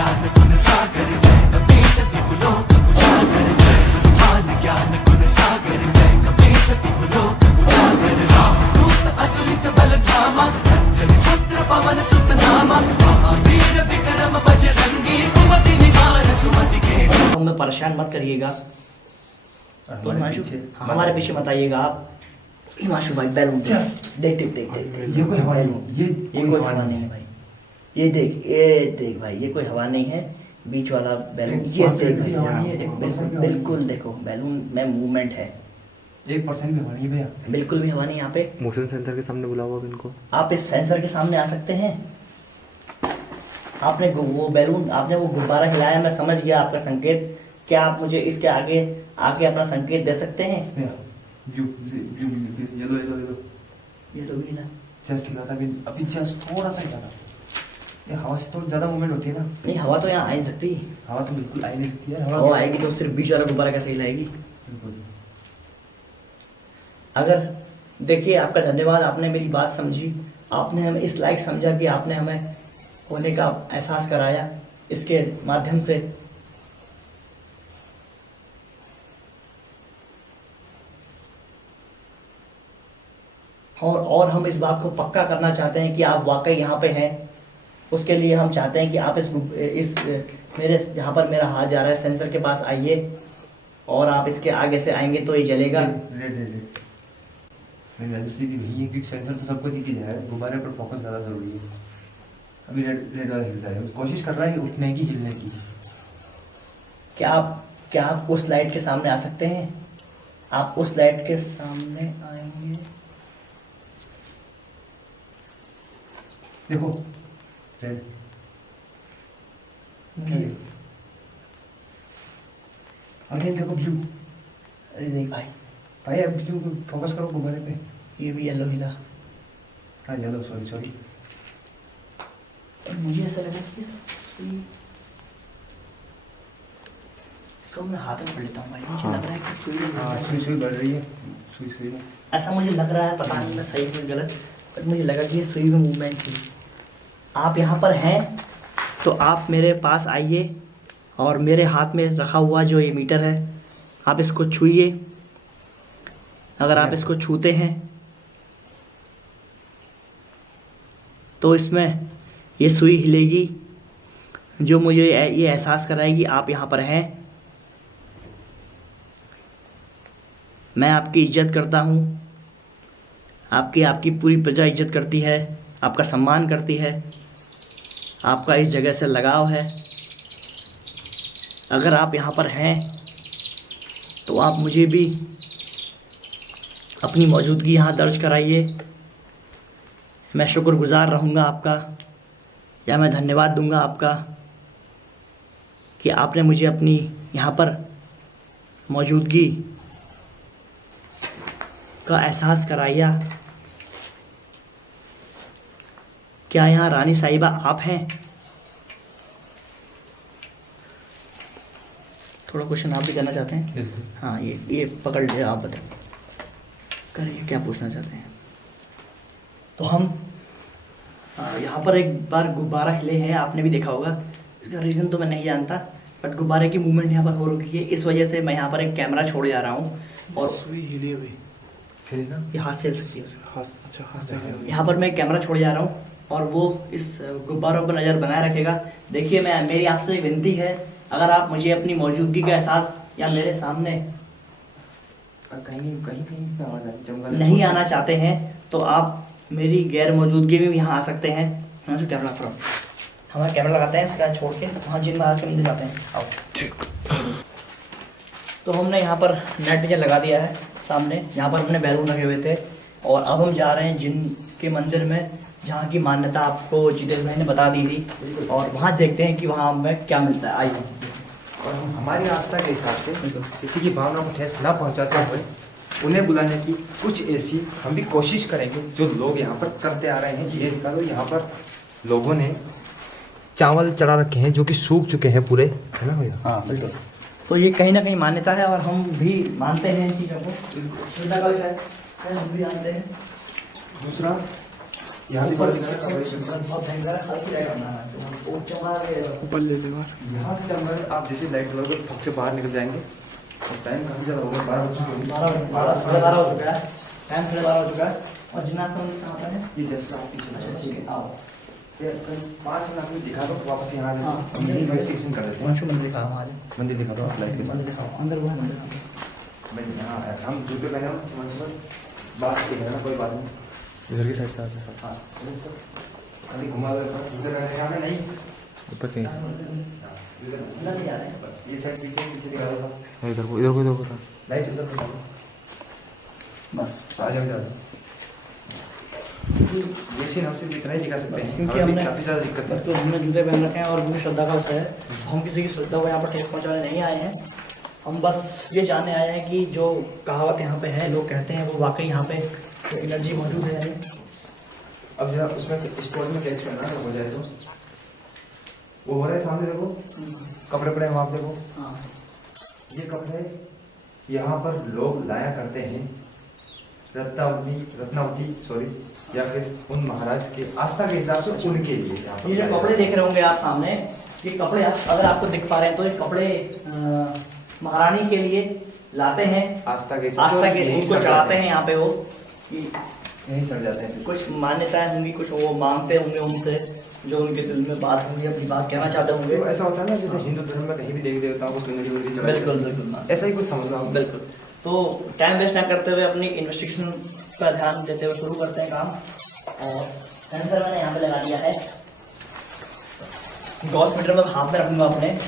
ज्ञान गुण सागर जय कपी सती फुलो उजागर जय ज्ञान ज्ञान गुण सागर जय कपी सती फुलो उजागर रामदूत अतुलित बल धामा अंजनी पुत्र पवन सुत नामा महावीर विक्रम बजरंगी कुमति निवार सुमति के हमें परेशान मत करिएगा। तो हिमांशु हमारे पीछे मत आइएगा आप। हिमांशु भाई बैलून जस्ट देख देख देख देख ये कोई हवा नहीं, ये कोई हवा नहीं है भाई। ये देख भाई, ये कोई हवा नहीं है। बीच वाला बैलून ये देख भाई, बिल्कुल देखो बैलून में मूवमेंट है। 1% भी हवा नहीं भैया, बिल्कुल भी हवा नहीं यहाँ पे। मोशन सेंसर के सामने बुलाओ अब इनको। आप इस सेंसर के सामने आ सकते हैं। आपने वो बैलून, आपने वो गुब्बारा हिलाया, मैं समझ गया आपका संकेत। क्या आप मुझे इसके आगे आके अपना संकेत दे सकते हैं? ये लो भी ना जस्ट हिला था अभी जस्ट थोड़ा सा हिला था। ये हवा से तो ज़्यादा मूवमेंट होती है ना। नहीं, हवा तो यहाँ आ नहीं सकती। हवा तो बिल्कुल आ ही नहीं सकती है। हवा आएगी तो सिर्फ बीच वाला गुब्बारा कैसे हिलाएगी? अगर देखिए, आपका धन्यवाद, आपने मेरी बात समझी। आपने हमें इस लायक समझा कि आपने हमें होने का एहसास कराया इसके माध्यम से। और हम इस बात को पक्का करना चाहते हैं कि आप वाकई यहाँ पे हैं। उसके लिए हम चाहते हैं कि आप इस मेरे जहाँ पर मेरा हाथ जा रहा है सेंसर के पास आइए, और आप इसके आगे से आएंगे तो ये जलेगा। रेड वैसे सीधी नहीं है क्योंकि सेंसर तो सबको दिख ही जाएगा, गुब्बारे पर फोकस ज़्यादा ज़रूरी है। अभी रेड वाला हिलता है, कोशिश कर रहा है उठने की, हिलने की। क्या आप उस लाइट के सामने आ सकते हैं? आप उस लाइट के सामने आएंगे? देखो रेड अगेन देखो ब्लू। अरे देख भाई, भाई अब ब्लू फोकस करो गुब्बारे पे। ये भी येलो हिला। हाँ येलो, सॉरी। मुझे ऐसा लगा कि सुई तो मैं हाथ में पढ़ लेता हूँ भाई। मुझे लग रहा है कि सुई बढ़ रही है। सुई में ऐसा मुझे लग रहा है, पता नहीं मैं सही में गलत, बट मुझे लगा कि ये सुई में मूवमेंट थी। आप यहाँ पर हैं तो आप मेरे पास आइए, और मेरे हाथ में रखा हुआ जो ये मीटर है, आप इसको छूइए। अगर आप इसको छूते हैं तो इसमें ये सुई हिलेगी, जो मुझे ये एहसास कराएगी आप यहाँ पर हैं। मैं आपकी इज्जत करता हूँ, आपकी पूरी प्रजा इज्जत करती है, आपका सम्मान करती है, आपका इस जगह से लगाव है। अगर आप यहाँ पर हैं तो आप मुझे भी अपनी मौजूदगी यहाँ दर्ज कराइए। मैं शुक्रगुज़ार रहूँगा आपका, या मैं धन्यवाद दूँगा आपका कि आपने मुझे अपनी यहाँ पर मौजूदगी का एहसास कराया। क्या यहाँ रानी साहिबा आप हैं? थोड़ा क्वेश्चन आप भी करना चाहते हैं? हाँ, ये पकड़ लिया, आप बताइए करिए क्या पूछना चाहते हैं। तो हम यहाँ पर एक बार गुब्बारा हिले हैं, आपने भी देखा होगा। इसका रीज़न तो मैं नहीं जानता, बट गुब्बारे की मूवमेंट यहाँ पर हो रही है। इस वजह से मैं यहाँ पर एक कैमरा छोड़ जा रहा हूँ, और सुई हिली हुई ये हाथ से यहाँ पर मैं कैमरा छोड़ जा रहा हूँ, और वो इस गुब्बारों पर नज़र बनाए रखेगा। देखिए, मेरी आपसे विनती है, अगर आप मुझे अपनी मौजूदगी का एहसास या मेरे सामने कहीं नहीं आना चाहते हैं तो आप मेरी गैर मौजूदगी में भी यहाँ आ सकते हैं। हाँ, जो कैमरा फ्रॉम हमारा कैमरा लगाते हैं, उसका छोड़ के वहाँ जिन बाहर के मंदिर जाते हैं। आओ, ठीक। तो हमने यहाँ पर नेट डिजाइन लगा दिया है सामने, यहाँ पर हमने बैलून लगे हुए थे, और अब हम जा रहे हैं जिन के मंदिर में, जहाँ की मान्यता आपको जितेश भाई ने बता दी थी, और वहाँ देखते हैं कि वहाँ हमें क्या मिलता है। आइए। और हम हमारी आस्था के हिसाब से किसी की भावना को ठेस ना पहुंचाते हुए उन्हें बुलाने की कुछ ऐसी हम भी कोशिश करेंगे जो लोग यहाँ पर करते आ रहे हैं। ये करो, यहाँ पर लोगों ने चावल चढ़ा रखे हैं जो कि सूख चुके हैं पूरे, है ना भैया? हाँ बिल्कुल। तो ये कहीं ना कहीं मान्यता है, और हम भी मानते हैं इन चीज़ों को, श्रद्धा का विषय है, हम भी मानते हैं। दूसरा यहाँ से बड़ा दिखा रहा है, बहुत भयंकर है, हल्की लाइट बनाना है तो हम वो चमका के ऊपर ले ले बाहर। यहाँ से जब आप जैसे लाइट लगाओगे फक से बाहर निकल जाएंगे। और टाइम काफ़ी ज़्यादा होगा, 12 बज चुके हैं। 12 हो चुका है, टाइम 12:30 हो चुका है। और जिन्नाथ कौन कहाँ पर है? ये जैसा आप पीछे अच्छा ठीक है, आओ। फिर 5 मिनट आपको दिखा दो, वापस यहाँ आ हाँ। जाओ। हम इन्वेस्टिगेशन कर लेते हैं। वंशु मंदिर दिखाओ हमारे मंदिर दिखा दो आप लाइट के मंदिर दिखाओ, अंदर वो है मंदिर। मैं यहाँ आया, हम जूते पहने हम बात ठीक है ना, कोई बात नहीं। इधर की साइड से आते हैं। हाँ अभी घुमा दो, जूते पहने आना नहीं। ऊपर से अंदर नहीं जा रहे हैं। ये साइड पीछे दिखा दो, इधर को इधर को इधर को। लाइट उधर दिखा दो, बस आ जाओ इधर। वैसे हमसे इतना ही दिखा सकते हैं, क्योंकि हमें भी हमने काफ़ी ज़्यादा दिक्कत है। तो हमने जूते पहन रखे हैं और उनकी श्रद्धा का विषय है। हम किसी की श्रद्धा को यहाँ पर ठेस पहुँचाने नहीं आए हैं। हम बस ये जानने आए हैं कि जो कहावत यहाँ पे है, लोग कहते हैं वो वाकई यहाँ पे एनर्जी मौजूद है या नहीं। अब जरा उसमें स्टोर में टेस्ट करना है, हो जाए तो वो हो रहा है सामने देखो, कपड़े पड़े हैं वहाँ पे देखो। हाँ ये कपड़े यहाँ पर लोग लाया करते हैं, रत्नावती सॉरी, या फिर उन महाराज के आस्था के हिसाब से उनके लिए यहाँ पर ये जो लाया कपड़े देख रहे होंगे आप सामने, ये कपड़े अगर आपको दिख पा रहे हैं तो ये कपड़े महारानी के लिए लाते हैं, आस्था के हिसाब आस्था के यही उनको सड़ चढ़ाते जाते हैं यहाँ पे वो कि यही सड़ जाते हैं। कुछ मान्यताएं होंगी, कुछ वो मांगते होंगे उनसे, जो उनके दिल में बात होंगी, अपनी बात कहना चाहते होंगे। तो ऐसा होता है ना, जैसे हिंदू धर्म में कहीं भी देवी देवताओं को चुनरी वुनरी चढ़ाई बिल्कुल जाती है। बिल्कुल ऐसा ही कुछ समझ लो आप। बिल्कुल। तो टाइम वेस्ट ना करते हुए अपनी इन्वेस्टिगेशन पर ध्यान देते हुए शुरू करते हैं काम। और सेंसर मैंने यहाँ पे लगा दिया है, गॉस मीटर में हाथ में रखूंगा अपने।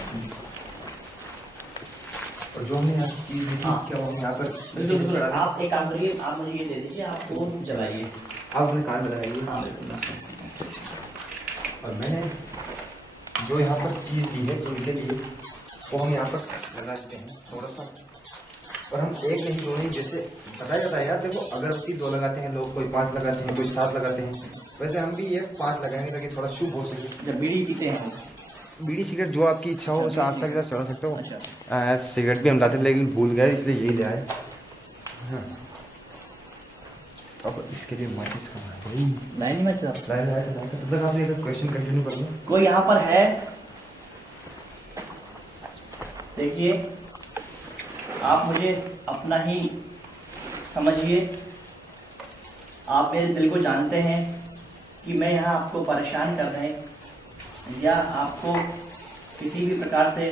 और जो हमने यहाँ चीज़ देखी, हाँ। क्या हम यहाँ पर बिल्कुल बिल्कुल। आप एक काम करिए, आप मुझे ये दे दीजिए, आप फोन चलाइए। आप अपने कान में लगाइए। हाँ बिल्कुल। और मैंने जो यहाँ पर चीज़ दी है उनके लिए, वो हम यहाँ पर लगा देते हैं थोड़ा सा। और हम एक नहीं दो नहीं, जैसे बताया जाता है यार, देखो अगरबत्ती 2 लगाते हैं लोग, कोई 5 लगाते हैं, कोई 7 लगाते हैं, वैसे हम भी ये 5 लगाएंगे ताकि थोड़ा शुभ हो सके। जब बीड़ी पीते हैं हम। बीड़ी सिगरेट जो आपकी इच्छा हो उसे आस्था के साथ चढ़ा सकते हो। अच्छा। सिगरेट भी हम लाते थे लेकिन भूल गए, इसलिए यही ले आए। हाँ। अब इसके लिए माचिस कहाँ है? लाइन में चल। तब तक आपने एक क्वेश्चन कंटिन्यू कर लो। कोई यहाँ पर है, देखिए आप मुझे अपना ही समझिए। आप मेरे दिल को जानते हैं कि मैं यहाँ आपको परेशान कर रहे या आपको किसी भी प्रकार से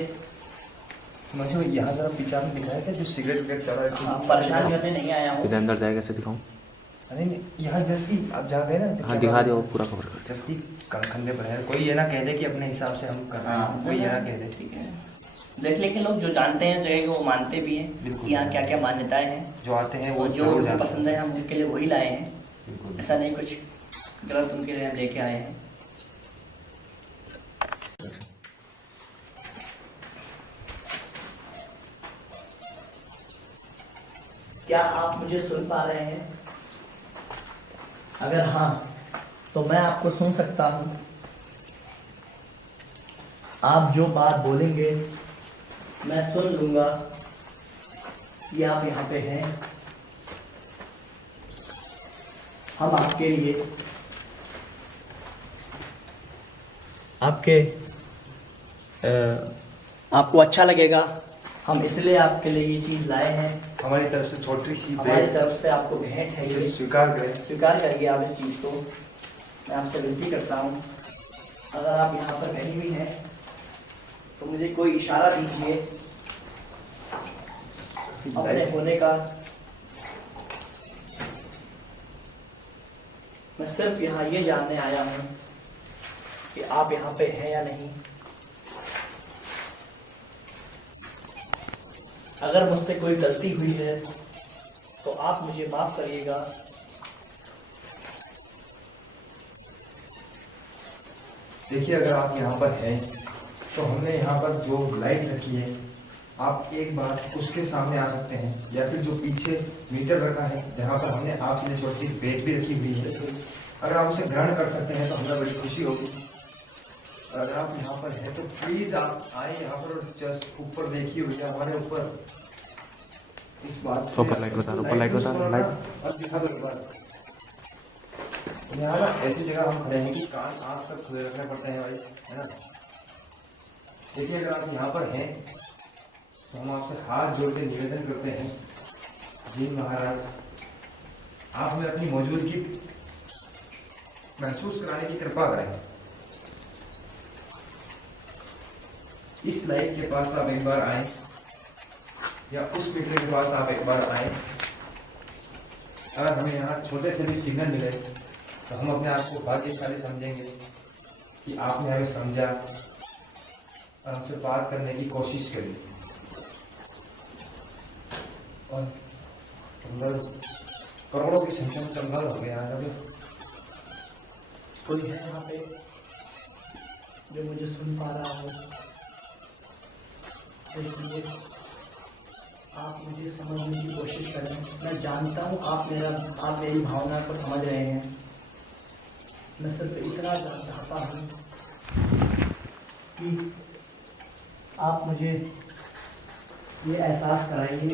मुझे यहाँ जरा पीछे में दिखाया था जो सिगरेट विगरेट चल रहा है, परेशान करने नहीं आया हूँ। इधर अंदर जाएगा कैसे दिखाऊं? अरे नहीं, यहाँ जैसी आप जहाँ गए ना, हाँ दिखा दिया, वो पूरा कवर कर। जैसी कंधे पर है, कोई ये ना कह दे कि अपने हिसाब से हम कर रहे हैं, कोई ये ना कह दे। ठीक है, देख लेकिन लोग जो जानते हैं जगह को वो मानते भी हैं बिल्कुल। कि यहाँ क्या क्या मान्यताएं हैं, जो आते हैं वो और जो जरूर उनको जानते पसंद है हम उनके लिए वही लाए हैं। बिल्कुल। ऐसा नहीं कुछ गलत उनके लिए हम लेके आए हैं। क्या आप मुझे सुन पा रहे हैं? अगर हाँ तो मैं आपको सुन सकता हूँ। आप जो बात बोलेंगे मैं सुन लूँगा कि आप यहाँ पे हैं। हम आपके लिए आपको अच्छा लगेगा, हम इसलिए आपके लिए ये चीज़ लाए हैं। हमारी तरफ से छोटी सी हमारी भेंट, तरफ से आपको भेंट है इसे ये, स्वीकार करें। स्वीकार करिए आप इस चीज़ को। मैं आपसे विनती करता हूँ, अगर आप यहाँ पर कहीं भी हैं तो मुझे कोई इशारा दीजिए अपने होने का। मैं सिर्फ यहाँ ये जानने आया हूँ कि आप यहाँ पे हैं या नहीं। अगर मुझसे कोई गलती हुई है तो आप मुझे माफ़ करिएगा। देखिए अगर आप यहाँ पर हैं तो हमने यहाँ पर जो लाइट रखी है, आप एक बार उसके सामने आ सकते हैं, या फिर जो पीछे मीटर रखा है जहाँ पर हमने आपके लिए छोटी बेग भी रखी हुई है, अगर आप उसे ग्रहण कर सकते हैं तो हमें बड़ी खुशी होगी। अगर आप यहाँ पर हैं तो प्लीज़ आप आए यहाँ पर और जस्ट ऊपर देखिए भैया, हमारे ऊपर इस बात ऊपर लाइट बता, ऊपर लाइट बता, लाइट। अब दिखा दो एक बार। यहाँ ना ऐसी जगह हम खड़े हैं कि कान आँख सब खुले रखने पड़ते हैं भाई, है ना। देखिए अगर आप यहाँ पर हैं तो हम आपसे हाथ जोड़ के निवेदन करते हैं, जी महाराज आप हमें अपनी मौजूदगी महसूस कराने की कृपा करें। इस लाइट के पास आप एक बार आए या उस मीटर के पास आप एक बार आए। अगर हमें यहाँ छोटे से भी सिग्नल मिले तो हम अपने आप को भाग्यशाली समझेंगे कि आपने हमें समझा और हमसे बात करने की कोशिश करी। और करोड़ों की संख्या में कंगाल हो गया है। कोई है यहाँ पे जो मुझे सुन पा रहा हो? इसलिए आप मुझे समझने की कोशिश करें। मैं जानता हूँ आप मेरी भावना को समझ रहे हैं। मैं सिर्फ इतना चाहता हूँ कि आप मुझे ये एहसास कराइए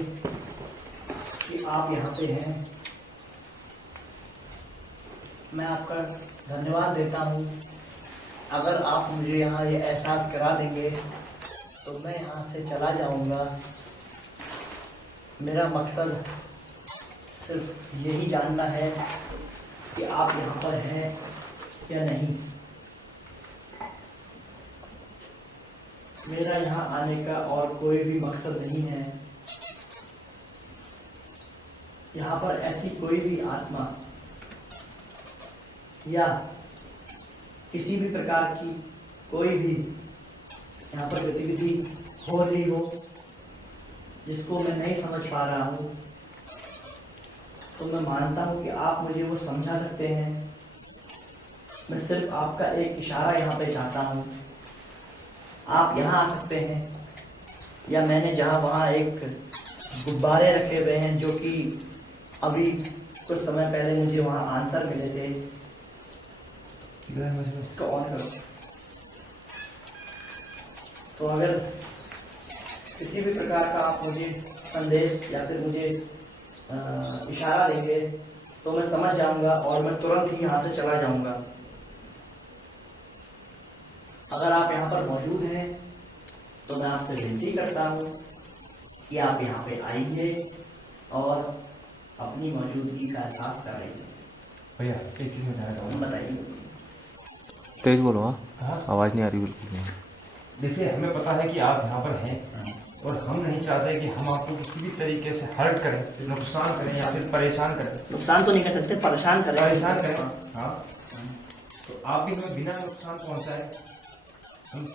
कि आप यहाँ पे हैं। मैं आपका धन्यवाद देता हूँ। अगर आप मुझे यहाँ ये एहसास करा देंगे तो मैं यहाँ से चला जाऊँगा। मेरा मकसद सिर्फ यही जानना है कि आप यहाँ पर हैं या नहीं। मेरा यहाँ आने का और कोई भी मकसद नहीं है। यहाँ पर ऐसी कोई भी आत्मा या किसी भी प्रकार की कोई भी यहाँ पर गतिविधि हो रही हो जिसको मैं नहीं समझ पा रहा हूँ, तो मैं मानता हूँ कि आप मुझे वो समझा सकते हैं। मैं सिर्फ आपका एक इशारा यहाँ पे चाहता हूँ। आप यहाँ आ सकते हैं या मैंने जहाँ वहाँ एक गुब्बारे रखे हुए हैं जो कि अभी कुछ समय पहले मुझे वहाँ आंसर मिले थे। इसको ऑन करो। तो अगर किसी भी प्रकार का आप मुझे संदेश या फिर मुझे इशारा देंगे तो मैं समझ जाऊंगा और मैं तुरंत ही यहाँ से चला जाऊंगा। अगर आप यहाँ पर मौजूद हैं तो मैं आपसे विनती करता हूँ कि आप यहाँ पे आइए और अपनी मौजूदगी का एहसास कराइए। भैया एक चीज़ बताना चाहूँगा। बताइए। तेज बोलो। हाँ आवाज़ नहीं आ रही बिल्कुल नहीं। देखिए हमें पता है कि आप यहाँ पर हैं और हम नहीं चाहते कि हम आपको किसी भी तरीके से हर्ट करें, नुकसान करें या फिर परेशान करें। नुकसान तो नहीं कर सकते, परेशान करें। परेशान करें, हाँ। तो आप भी हमें बिना नुकसान पहुँचाए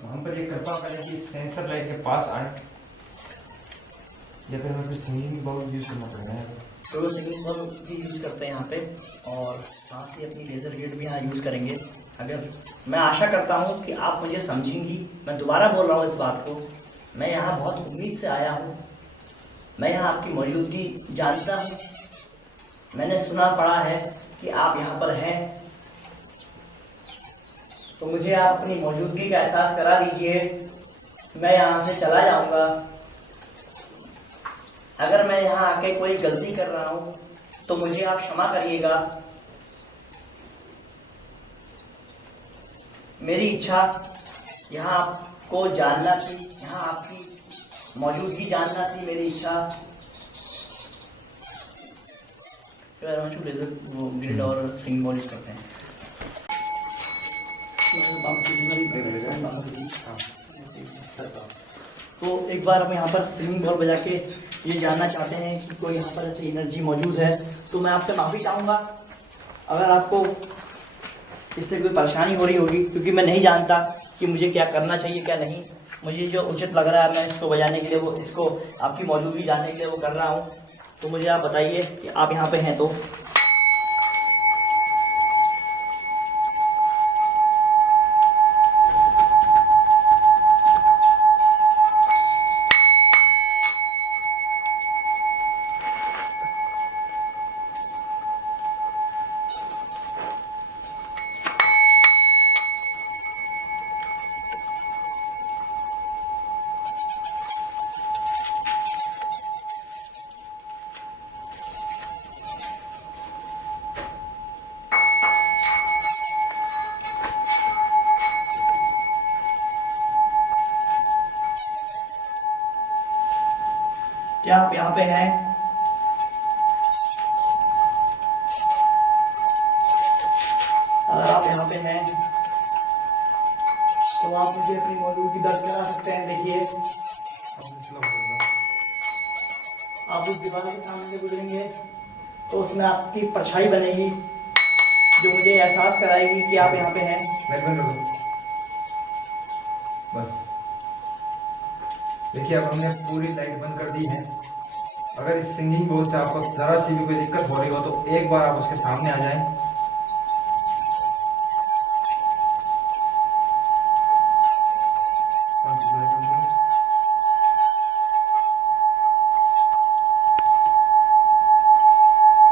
हम पर ये कृपा करें कि सेंसर लाइट के पास आए या फिर हमें कुछ सिंगिंग बाउल यूज़ करना पड़ेगा। तो सिंगिंग बाउल भी यूज़ करते हैं यहाँ पे और साथ ही अपनी लेज़र गेट भी यहाँ यूज़ करेंगे। अगर मैं आशा करता हूँ कि आप मुझे समझेंगी। मैं दोबारा बोल रहा हूँ इस बात को। मैं यहाँ बहुत उम्मीद से आया हूँ। मैं यहाँ आपकी मौजूदगी जानता हूँ। मैंने सुना पड़ा है कि आप यहाँ पर हैं, तो मुझे आप अपनी मौजूदगी का एहसास करा दीजिए। मैं यहाँ से चला जाऊँगा। अगर मैं यहाँ आके कोई गलती कर रहा हूँ तो मुझे आप क्षमा करिएगा। मेरी इच्छा यहाँ आपको जानना थी, यहाँ आपकी मौजूदगी जानना थी मेरी इच्छा। लेज़र वो ग्रिड और सिंगिंग बॉल करते हैं। तो एक बार हम यहाँ पर सिंगिंग बॉल बजा के ये जानना चाहते हैं कि कोई यहाँ पर ऐसी एनर्जी मौजूद है। तो मैं आपसे माफ़ी चाहूँगा अगर आपको इससे कोई परेशानी हो रही होगी, क्योंकि मैं नहीं जानता कि मुझे क्या करना चाहिए क्या नहीं। मुझे जो उचित लग रहा है मैं इसको बजाने के लिए वो इसको आपकी मौजूदगी जानने के लिए वो कर रहा हूँ। तो मुझे आप बताइए कि आप यहाँ पे हैं तो। क्या आप यहाँ पे हैं? अगर आप यहाँ पे हैं तो आप मुझे अपनी मौजूदगी दर्ज करा सकते हैं। देखिए, आप उस दीवार के सामने से गुजरेंगे तो उसमें आपकी परछाई बनेगी जो मुझे एहसास कराएगी कि आप यहाँ पे हैं। लाइट बंद कर दो बस। देखिए अब हमने पूरी लाइट बंद कर दी है। अगर इस सिंगिंग बोल से आपको जरा सी भी कोई दिक्कत हो रही हो तो एक बार आप उसके सामने आ जाएं।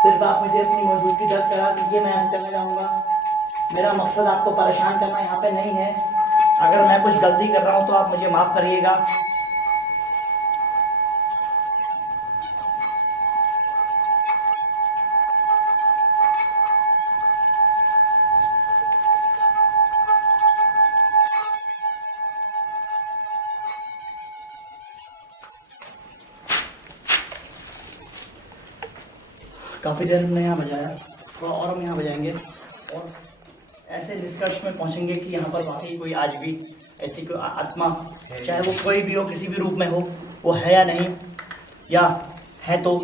सिर्फ आप मुझे अपनी मौजूदगी दर्ज करा दीजिए, मैं यहाँ से चला जाऊँगा। मेरा मकसद आपको परेशान करना यहाँ पे नहीं है। अगर मैं कुछ गलती कर रहा हूँ तो आप मुझे माफ़ करिएगा। काफ़ी देर हमने यहाँ बजाया, थोड़ा और हम यहाँ बजाएंगे और ऐसे निष्कर्ष में पहुँचेंगे कि यहाँ पर वाकई कोई आज भी ऐसी कोई आत्मा, चाहे वो कोई भी हो, किसी भी रूप में हो, वो है या नहीं, या है तो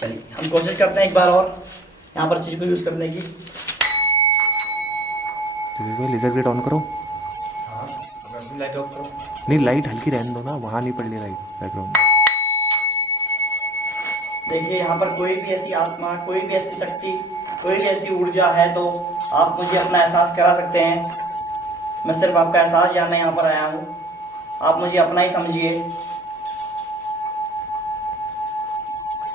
चलिए हम कोशिश करते हैं एक बार और यहाँ पर चीज़ को यूज़ करने की। लेजर ग्रेड ऑन करो। हाँ, अगर तुम लाइट ऑफ करो। नहीं, लाइट हल्की रहने दो ना, वहाँ नहीं पड़ रही लाइट बैकग्राउंड। देखिए, यहाँ पर कोई भी ऐसी आत्मा, कोई भी ऐसी शक्ति, कोई भी ऐसी ऊर्जा है तो आप मुझे अपना एहसास करा सकते हैं। मैं सिर्फ आपका एहसास जानने यहाँ पर आया हूँ, आप मुझे अपना ही समझिए।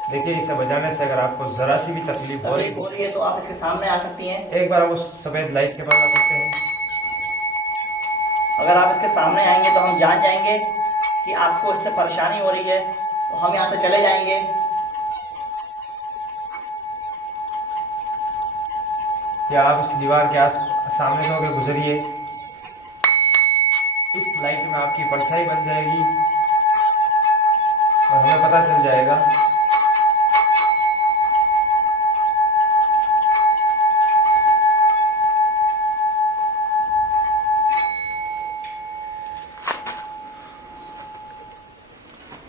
देखिए इसे बजाने से अगर आपको जरा सी भी तकलीफ हो रही तकलीफ हो रही है तो आप इसके सामने आ सकती हैं। एक बार आप उस सफेद लाइट के पास आ सकते हैं। अगर आप इसके सामने आएंगे तो हम जान जाएंगे कि आपको इससे परेशानी हो रही है, तो हम यहाँ से चले जाएंगे। या आप इस दीवार के सामने से होकर गुजरिए। इस लाइट में आपकी परछाई बन जाएगी और हमें पता चल जाएगा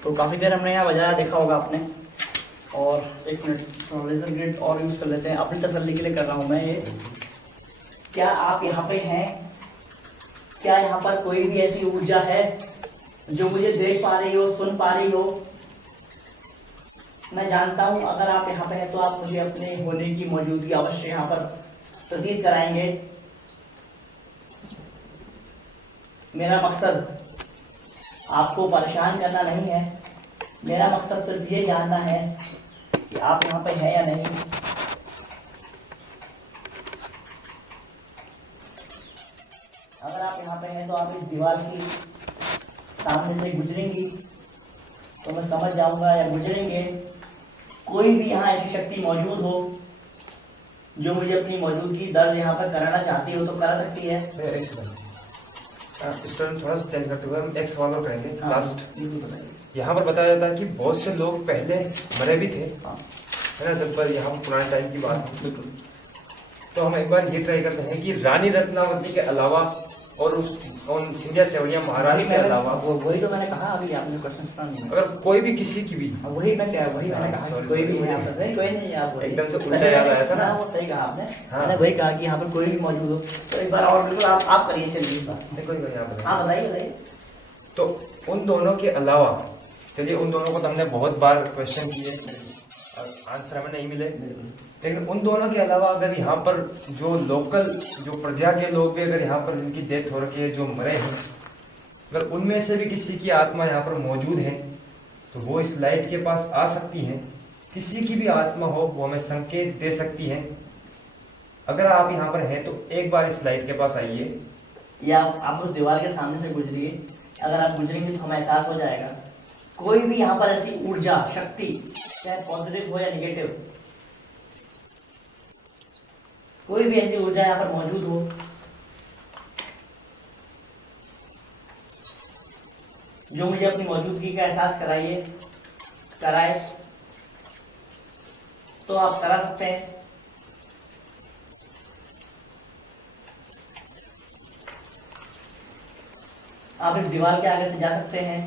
तो काफ़ी देर हमने यहाँ बजाया, देखा होगा आपने। और एक मिनट लेजर ग्रेड और यूज़ कर लेते हैं, अपनी तसल्ली के लिए कर रहा हूँ मैं ये। क्या आप यहाँ पे हैं? क्या यहाँ पर कोई भी ऐसी ऊर्जा है जो मुझे देख पा रही हो, सुन पा रही हो? मैं जानता हूँ अगर आप यहाँ पे हैं तो आप मुझे अपने होने की मौजूदगी अवश्य यहाँ पर प्रतीत कराएंगे। मेरा मकसद आपको परेशान करना नहीं है, मेरा मकसद सिर्फ ये जानना है कि आप यहाँ पे हैं या नहीं। अगर आप यहाँ पे हैं तो आप इस दीवार की सामने से गुजरेंगी तो मैं समझ जाऊंगा, या गुजरेंगे, कोई भी यहाँ ऐसी शक्ति मौजूद हो जो मुझे अपनी मौजूदगी दर्ज यहाँ पर कराना चाहती हो तो करा सकती है। इस टर्न थोड़ा सा चेंज करते हुए हम एक सवाल और करेंगे हाँ, लास्ट। बिल्कुल बताइए। यहाँ पर बताया जाता है कि बहुत से लोग पहले मरे भी थे, हाँ, है ना, जब पर यहाँ पुराने टाइम की बात हो। बिल्कुल। तो हम एक बार ये ट्राई करते हैं कि रानी रत्नावती के अलावा और उन सिंधिया सेवड़िया महारानी के अलावा वही तो मैंने कहा अभी, आपने क्वेश्चन सुना नहीं। अगर कोई भी किसी की भी वही मैं क्या, वही मैंने कहा कि कोई भी यहाँ पर नहीं, कोई नहीं, आप एकदम से उल्टा याद आया था ना। वो सही कहा आपने। हाँ। मैंने वही कहा कि यहाँ पर कोई भी मौजूद हो तो एक बार और बिल्कुल आप करिए, चलिए इस बार। देखो यहाँ पर हाँ बताइए बताइए। तो उन दोनों के अलावा, चलिए उन दोनों को तो हमने बहुत बार क्वेश्चन किए, आंसर हमें नहीं मिले, लेकिन उन दोनों के अलावा अगर यहाँ पर जो लोकल, जो प्रजा के लोग भी अगर यहाँ पर जिनकी डेथ हो रखी है, जो मरे हैं, अगर उनमें से भी किसी की आत्मा यहाँ पर मौजूद है तो वो इस लाइट के पास आ सकती हैं। किसी की भी आत्मा हो वो हमें संकेत दे सकती है। अगर आप यहाँ पर हैं तो एक बार इस लाइट के पास आइए, या आप उस दीवार के सामने से गुजरिए। अगर आप गुजरेंगे तो हमें एहसास हो जाएगा कोई भी यहाँ पर ऐसी ऊर्जा, शक्ति, चाहे पॉजिटिव हो या नेगेटिव, कोई भी ऐसी ऊर्जा यहाँ पर मौजूद हो जो मुझे अपनी मौजूदगी का एहसास कराए, तो आप करा सकते हैं। आप इस दीवार के आगे से जा सकते हैं।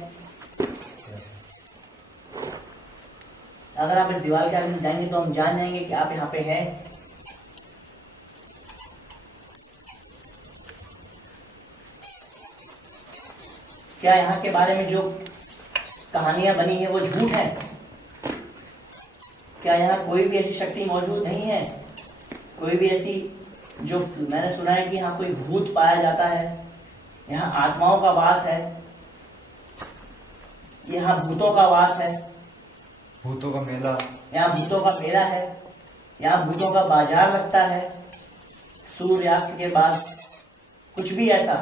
अगर आप इस दीवार के आगे से जाएंगे तो हम जान जाएंगे कि आप यहाँ पे हैं। क्या यहाँ के बारे में जो कहानियां बनी है वो झूठ है? क्या यहाँ कोई भी ऐसी शक्ति मौजूद नहीं है? कोई भी ऐसी, जो मैंने सुना है कि यहाँ कोई भूत पाया जाता है, यहाँ आत्माओं का वास है, यहाँ भूतों का वास है, भूतों का मेला, यहाँ भूतों का मेला है, यहाँ भूतों का बाजार लगता है सूर्यास्त के बाद। कुछ भी ऐसा,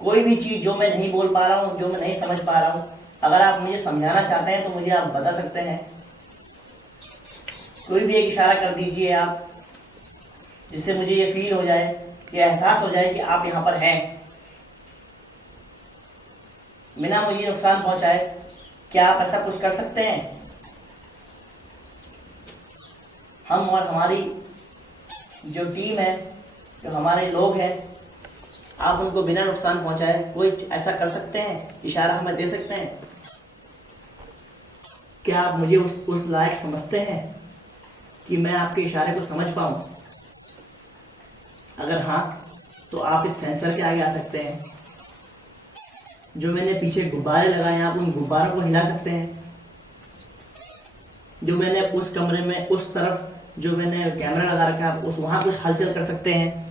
कोई भी चीज़ जो मैं नहीं बोल पा रहा हूँ, जो मैं नहीं समझ पा रहा हूँ, अगर आप मुझे समझाना चाहते हैं तो मुझे आप बता सकते हैं। कोई भी एक इशारा कर दीजिए आप, जिससे मुझे ये फील हो जाए, ये एहसास हो जाए कि आप यहाँ पर हैं, बिना मुझे नुकसान पहुँचाए। क्या आप ऐसा कुछ कर सकते हैं? हम और हमारी जो टीम है, जो हमारे लोग हैं, आप उनको बिना नुकसान पहुंचाए कोई ऐसा कर सकते हैं? इशारा हमें दे सकते हैं? क्या आप मुझे उस लायक समझते हैं कि मैं आपके इशारे को समझ पाऊं? अगर हाँ, तो आप इस सेंसर के आगे आ सकते हैं। जो मैंने पीछे गुब्बारे लगाए हैं, आप उन गुब्बारों को हिला सकते हैं। जो मैंने उस कमरे में उस तरफ जो मैंने कैमरा लगा रखा है, आप वहाँ कुछ हलचल कर सकते हैं।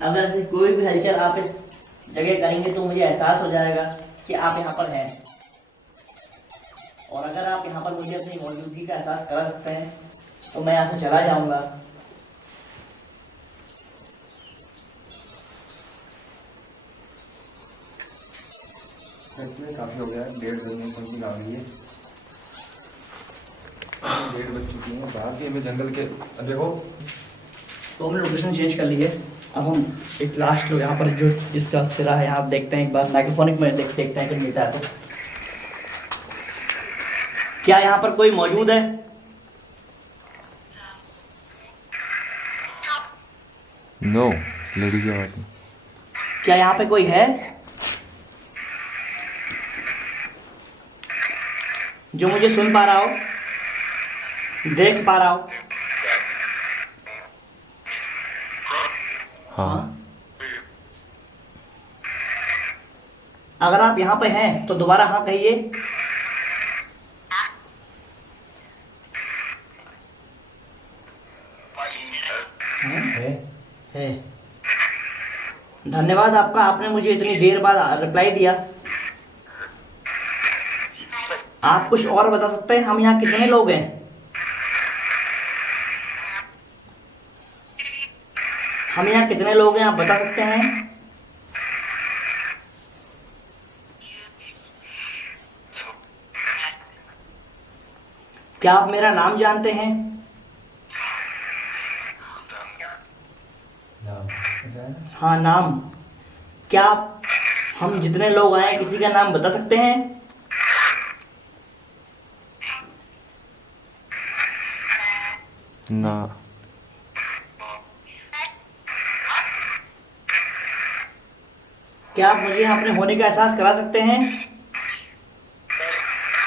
अगर ऐसी कोई भी हलचल आप इस जगह करेंगे तो मुझे एहसास हो जाएगा कि आप यहाँ पर हैं। और अगर आप यहाँ पर मुझे अपनी मौजूदगी का एहसास करा सकते हैं तो मैं यहाँ से चला जाऊँगा। इसमें काफ़ी हो गया, 1:30 बजे समथिंग आ गई है, 1:30 बज चुकी है। बाहर के हमें जंगल के देखो, तो हमने लोकेशन चेंज कर ली है। अब हम एक लास्ट यहाँ पर जो जिसका सिरा है, यहाँ आप देखते हैं, एक बार माइक्रोफोनिक में देखते हैं कि मिलता है तो। क्या यहाँ पर कोई मौजूद है? नो, लेडी की आवाज़ में। क्या यहाँ पे कोई है जो मुझे सुन पा रहा हो, देख पा रहा हो? हाँ, अगर आप यहाँ पे हैं तो दोबारा हाँ कहिए। है। धन्यवाद आपका, आपने मुझे इतनी देर बाद रिप्लाई दिया। आप कुछ और बता सकते हैं? हम यहाँ कितने लोग हैं? हम यहाँ कितने लोग हैं, आप बता सकते हैं? क्या आप मेरा नाम जानते हैं? हाँ, नाम। क्या आप, हम जितने लोग आए किसी का नाम बता सकते हैं? ना। क्या आप मुझे अपने होने का एहसास करा सकते हैं?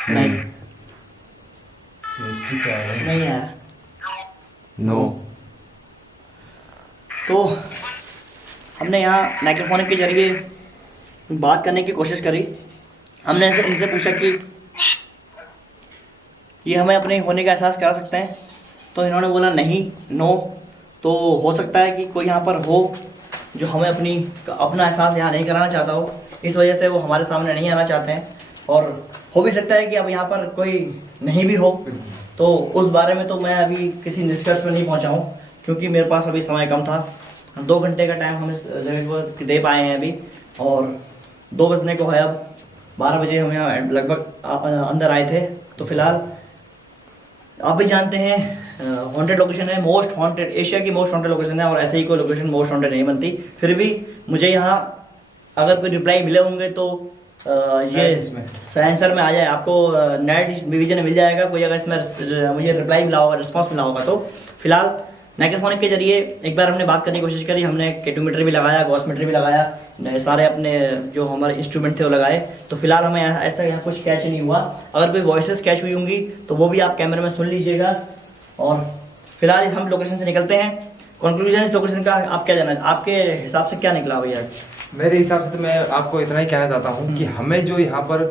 नहीं। नहीं यार। नो। तो हमने यहाँ माइक्रोफोन के जरिए बात करने की कोशिश करी। हमने इनसे पूछा कि ये हमें अपने होने का एहसास करा सकते हैं, तो इन्होंने बोला नहीं, नो। तो हो सकता है कि कोई यहाँ पर हो जो हमें अपना एहसास यहाँ नहीं कराना चाहता हो, इस वजह से वो हमारे सामने नहीं आना चाहते हैं। और हो भी सकता है कि अब यहाँ पर कोई नहीं भी हो, तो उस बारे में तो मैं अभी किसी निष्कर्ष में नहीं पहुँचा हूँ, क्योंकि मेरे पास अभी समय कम था। 2 घंटे का टाइम हम इस जगह को दे पाए हैं अभी, और 2 बजने को है अब। 12 बजे हम यहाँ लगभग अंदर आए थे। तो फिलहाल आप भी जानते हैं हॉन्टेड लोकेशन है, मोस्ट हॉन्टेड, एशिया की मोस्ट हॉन्टेड लोकेशन है, और ऐसे ही कोई लोकेशन मोस्ट हॉन्टेड नहीं बनती। फिर भी मुझे यहाँ अगर कोई रिप्लाई मिले होंगे तो ये इसमें सेंसर में आ जाए, आपको नेट विजन मिल जाएगा। कोई अगर इसमें मुझे रिप्लाई मिला होगा, रिस्पॉन्स मिला होगा तो फिलहाल माइक्रोफोनिक के जरिए एक बार हमने बात करने की कोशिश करी। हमने केटोमीटर भी लगाया, गॉसमीटर भी लगाया, सारे अपने जो हमारे इंस्ट्रूमेंट थे वो लगाए। तो फिलहाल हमें ऐसा यहाँ कुछ कैच नहीं हुआ। अगर कोई वॉइसेस कैच हुई होंगी तो वो भी आप कैमरे में सुन लीजिएगा। और फिलहाल हम लोकेशन से निकलते हैं। कंक्लूजन इस लोकेशन का आप क्या जाना, आपके हिसाब से क्या निकला भैया? मेरे हिसाब से तो मैं आपको इतना ही कहना चाहता हूँ कि हमें जो यहाँ पर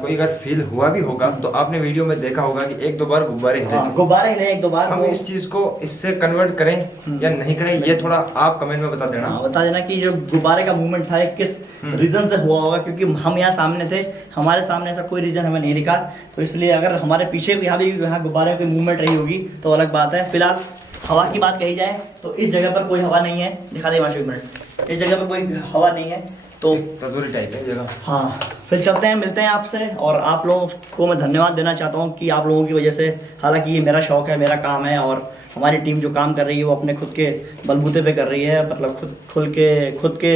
कोई अगर फील हुआ भी होगा तो आपने वीडियो में देखा होगा कि 1-2 बार गुब्बारे हिले थे। गुब्बारे हिले 1-2 बार। हम इस चीज को इससे कन्वर्ट करें या नहीं करें, ये थोड़ा आप कमेंट में बता देना। बता देना कि जो गुब्बारे का मूवमेंट था किस रीजन से हुआ होगा, क्योंकि हम यहाँ सामने थे, हमारे सामने ऐसा कोई रीजन हमें नहीं दिखा। तो इसलिए अगर हमारे पीछे भी यहाँ गुब्बारे की मूवमेंट रही होगी तो अलग बात है। फिलहाल हवा की बात कही जाए तो इस जगह पर कोई हवा नहीं है। दिखा दे हिमांशु 1 मिनट, इस जगह पर कोई हवा नहीं है। तो तंदूरी टाइप है जगह। हाँ, फिर चलते हैं, मिलते हैं आपसे। और आप लोगों को मैं धन्यवाद देना चाहता हूँ कि आप लोगों की वजह से, हालांकि ये मेरा शौक है, मेरा काम है, और हमारी टीम जो काम कर रही है वो अपने खुद के बलबूते पे कर रही है, मतलब खुद के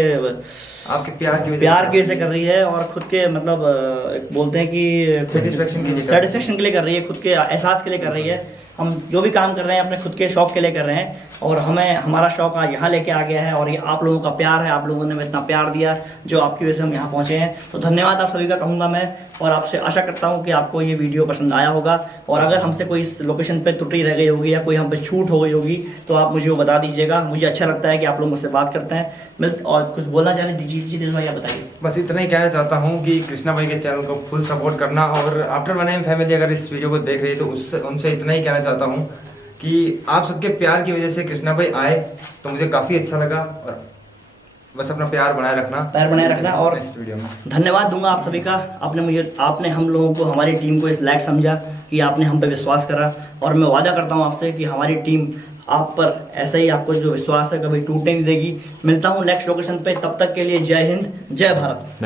आपके प्यार की वजह से कर रही है, और खुद के मतलब बोलते हैं कि सेटिस्फेक्शन के लिए कर रही है, खुद के एहसास के लिए कर रही है। हम जो भी काम कर रहे हैं अपने खुद के शौक के लिए कर रहे हैं, और हमारा शौक आज यहाँ लेके आ गया है। और ये आप लोगों का प्यार है, आप लोगों ने इतना प्यार दिया जो आपकी वजह से हम यहाँ पहुँचे हैं। तो धन्यवाद आप सभी का कहूँगा मैं, और आपसे आशा करता हूँ कि आपको ये वीडियो पसंद आया होगा। और अगर हमसे कोई इस लोकेशन पे त्रुटि रह गई होगी या कोई हम पे छूट हो गई होगी तो आप मुझे वो बता दीजिएगा। मुझे अच्छा लगता है कि आप लोग मुझसे बात करते हैं। और कुछ बोलना चाह रहे दीजिए भाई, आप बताइए। बस इतना ही कहना चाहता हूँ कि कृष्णा भाई के चैनल को फुल सपोर्ट करना, और आफ्टर 1AM फैमिली अगर इस वीडियो को देख रही है तो उनसे इतना ही कहना चाहता हूँ कि आप सबके प्यार की वजह से कृष्णा भाई आए तो मुझे काफ़ी अच्छा लगा। और बस अपना प्यार बनाए रखना और नेक्स्ट वीडियो में धन्यवाद दूंगा आप सभी का। आपने हम लोगों को, हमारी टीम को इस लायक समझा कि आपने हम पे विश्वास करा। और मैं वादा करता हूँ आपसे कि हमारी टीम आप पर ऐसा ही, आपको जो विश्वास है कभी टूटने नहीं देगी। मिलता हूँ नेक्स्ट लोकेशन पे, तब तक के लिए जय हिंद, जय भारत।